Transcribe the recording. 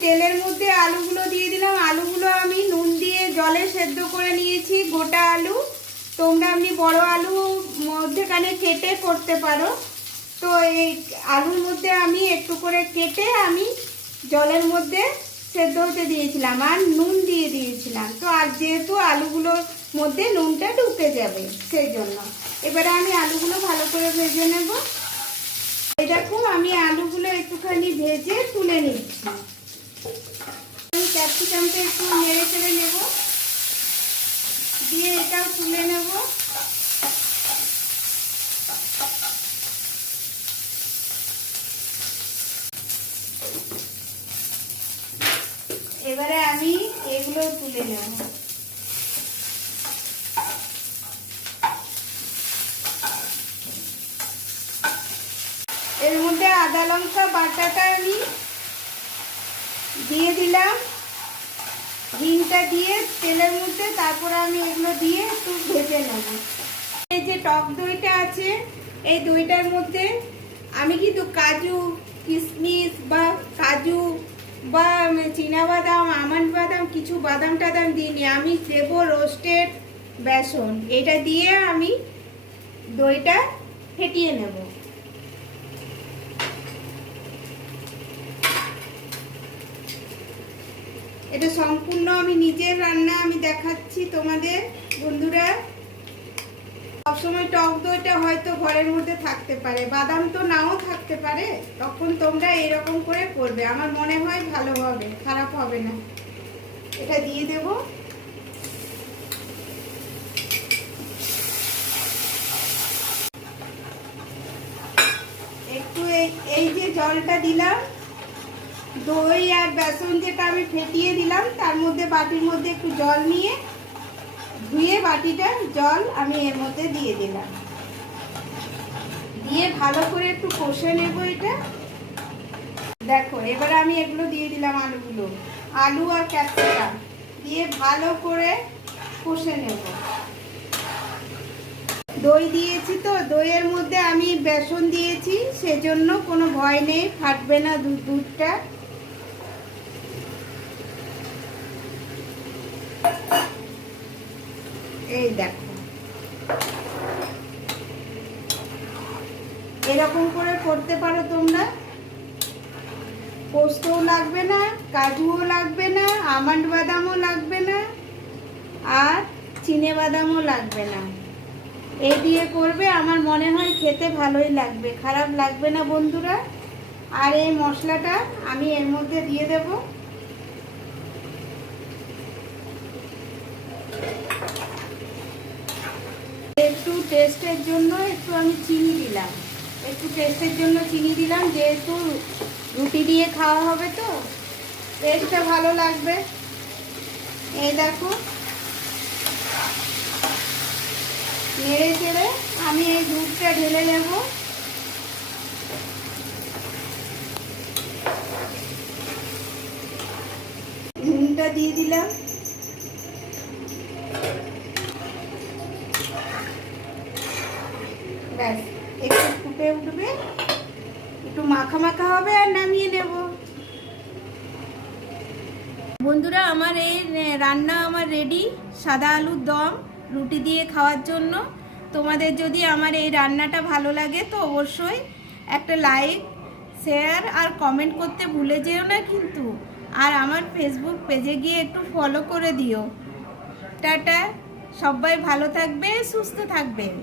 তেলের মধ্যে আলুগুলো দিয়ে দিলাম। আলুগুলো আমি নুন দিয়ে জলে সেদ্ধ করে নিয়েছি, গোটা আলু। তোমরা এমনি বড় আলু মধ্যেখানে কেটে করতে পারো। তো এই আলুর মধ্যে আমি একটু করে কেটে আমি জলের মধ্যে সেদ্ধ হতে দিয়েছিলাম আর নুন দিয়ে দিয়েছিলাম। তো আর যেহেতু আলুগুলোর মধ্যে নুনটা ঢুকে যাবে সেই জন্য এবারে আমি আলুগুলো ভালো করে ভেজে নেব। এই দেখো আমি আলুগুলো একটুখানি ভেজে তুলে নিচ্ছি। আমি ক্যাপসিকামটা একটু নেড়ে চেড়ে নেব, দিয়ে এটাও তুলে নেব। এবারে আমি এগুলো তুলে নেব। এর মধ্যে আদা লঙ্কা বাটাটা আমি দিয়ে দিলাম, হিংটা দিয়ে তেলের মধ্যে। তারপরে আমি এগুলো দিয়ে একটু ভেজে নেব। এই যে টক দইটা আছে, এই দইটার মধ্যে আমি কিন্তু কাজু কিশমিশ বা কাজু বা চীনাবাদাম আমন্ড বাদাম কিছু বাদাম টাদাম দিইনি। আমি দেবো রোস্টেড বেসন। এটা দিয়ে আমি দইটা ফেটিয়ে নেব। এটা সম্পূর্ণ আমি নিজের রান্না আমি দেখাচ্ছি তোমাদের বন্ধুরা। সবসময় টক দইটা হয়তো ঘরের মধ্যে থাকতে পারে, বাদাম তো নাও থাকতে পারে, তখন তোমরা এরকম করে করবে। আমার মনে হয় ভালো হবে, খারাপ হবে না। এটা দিয়ে দেব। একটু এই যে জলটা দিলাম, দই আর বেসন যেটা আমি ফেটিয়ে দিলাম তার মধ্যে বাটির মধ্যে একটু জল নিয়ে ধুয়ে বাটিটা জল আমি এর মধ্যে দিয়ে দিলাম। দিয়ে ভালো করে একটু কষে নেব এটা। দেখো এবারে আমি এগুলো দিয়ে দিলাম, আলুগুলো, আলু আর ক্যাপসিকাম দিয়ে ভালো করে কষে নেব। দই দিয়েছি তো, দইয়ের মধ্যে আমি বেসন দিয়েছি, সেজন্য কোনো ভয় নেই, ফাটবে না দুধটা। এই দেখো এরকম করে করতে পারো তোমরা। পোস্তও লাগবে না, কাজুও লাগবে না, আমন্ড বাদামও লাগবে না, আর চিনে বাদামও লাগবে না। এই দিয়ে করবে, আমার মনে হয় খেতে ভালোই লাগবে, খারাপ লাগবে না বন্ধুরা। আর এই মশলাটা আমি এর মধ্যে দিয়ে দেব। একটু টেস্টের জন্য একটু আমি চিনি দিলাম, একটু টেস্টের জন্য চিনি দিলাম, যেহেতু রুটি দিয়ে খাওয়া হবে তো টেস্টটা ভালো লাগবে। এই দেখো নেড়ে চেড়ে আমি এই দুধটা ঢেলে নেব। নুনটা দিয়ে দিলাম। ব্যাস একটু ফুটে উঠবে, একটু মাখা মাখা হবে আর নামিয়ে নেব। বন্ধুরা আমার এই রান্না আমার রেডি, সাদা আলুর দম রুটি দিয়ে খাওয়ার জন্য। তোমাদের যদি আমার এই রান্নাটা ভালো লাগে তো অবশ্যই একটা লাইক শেয়ার আর কমেন্ট করতে ভুলে যেও না কিন্তু। আর আমার ফেসবুক পেজে গিয়ে একটু ফলো করে দিও। টাটা, সবাই ভালো থাকবে, সুস্থ থাকবেন।